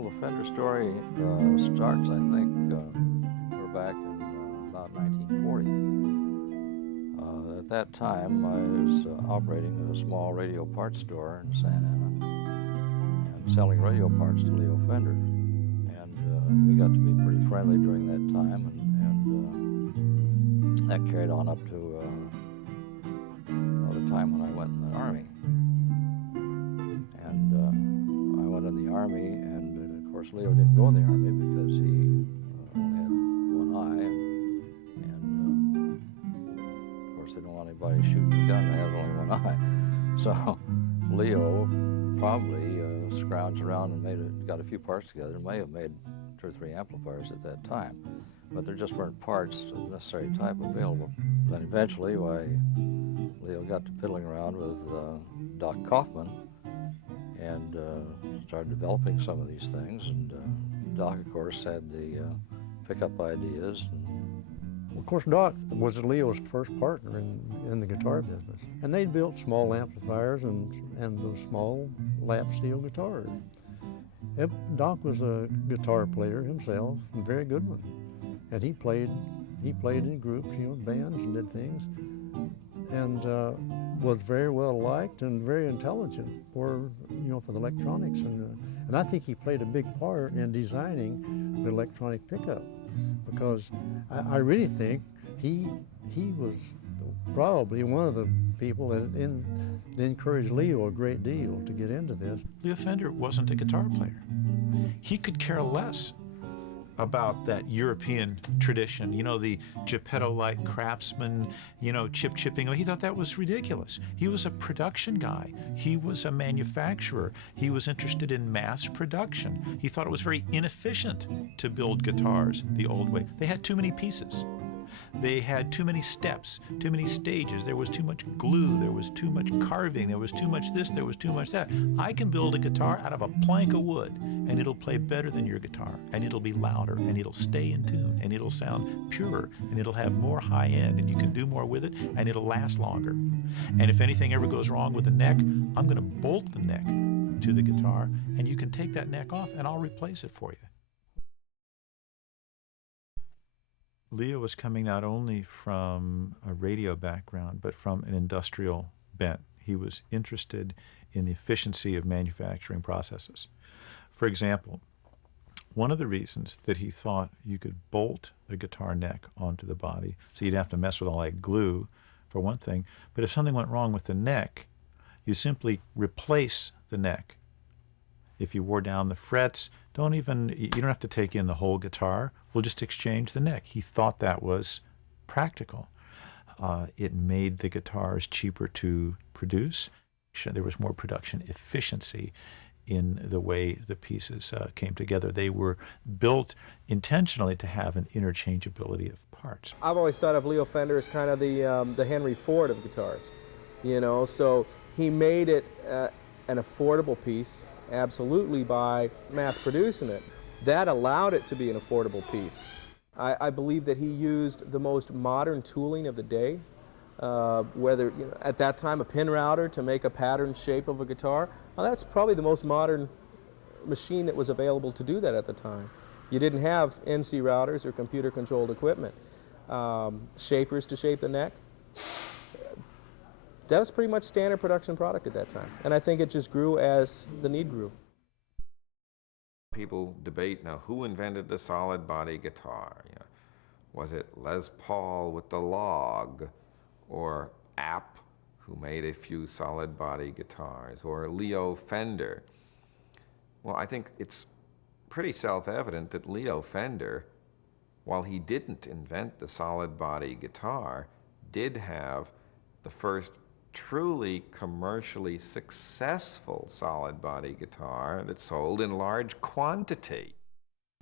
Well, the Fender story starts, I think, we're back in about 1940. At that time, I was operating a small radio parts store in Santa Ana and selling radio parts to Leo Fender. And we got to be pretty friendly during that time, and that carried on up to the time when I went in the Army. And I went in the Army, and of course Leo didn't go in the Army because he only had one eye, and of course they don't want anybody shooting a gun that has only one eye. So Leo probably scrounged around and got a few parts together. May have made 2 or 3 amplifiers at that time, but there just weren't parts of the necessary type available. Then eventually, Leo got to piddling around with Doc Kaufman and started developing some of these things. And Doc, of course, had the pickup ideas. Of course, Doc was Leo's first partner in the guitar business. And they built small amplifiers and those small lap steel guitars. Doc was a guitar player himself, a very good one. And he played in groups, bands, and did things. And was very well liked and very intelligent for the electronics. And I think he played a big part in designing the electronic pickup, because I really think he was probably one of the people that encouraged Leo a great deal to get into this. Leo Fender wasn't a guitar player. He could care less about that European tradition, the Geppetto-like craftsman, chipping. He thought that was ridiculous. He was a production guy. He was a manufacturer. He was interested in mass production. He thought it was very inefficient to build guitars the old way. They had too many pieces. They had too many steps, too many stages. There was too much glue. There was too much carving. There was too much this. There was too much that. I can build a guitar out of a plank of wood, and it'll play better than your guitar, and it'll be louder, and it'll stay in tune, and it'll sound purer, and it'll have more high end, and you can do more with it, and it'll last longer. And if anything ever goes wrong with the neck, I'm going to bolt the neck to the guitar, and you can take that neck off, and I'll replace it for you. Leo was coming not only from a radio background, but from an industrial bent. He was interested in the efficiency of manufacturing processes. For example, one of the reasons that he thought you could bolt a guitar neck onto the body, so you'd have to mess with all that glue, for one thing, but if something went wrong with the neck, you simply replace the neck. If you wore down the frets, you don't have to take in the whole guitar. We'll just exchange the neck. He thought that was practical. It made the guitars cheaper to produce. There was more production efficiency in the way the pieces came together. They were built intentionally to have an interchangeability of parts. I've always thought of Leo Fender as kind of the Henry Ford of guitars, so he made it an affordable piece, absolutely, by mass producing it. That allowed it to be an affordable piece. I believe that he used the most modern tooling of the day, whether at that time a pin router to make a pattern shape of a guitar. Well, that's probably the most modern machine that was available to do that at the time. You didn't have NC routers or computer-controlled equipment. Shapers to shape the neck. That was pretty much standard production product at that time, and I think it just grew as the need grew. People debate now who invented the solid body guitar. Was it Les Paul with the log, or App, who made a few solid body guitars, or Leo Fender? Well, I think it's pretty self-evident that Leo Fender, while he didn't invent the solid body guitar, did have the first truly commercially successful solid body guitar that sold in large quantity.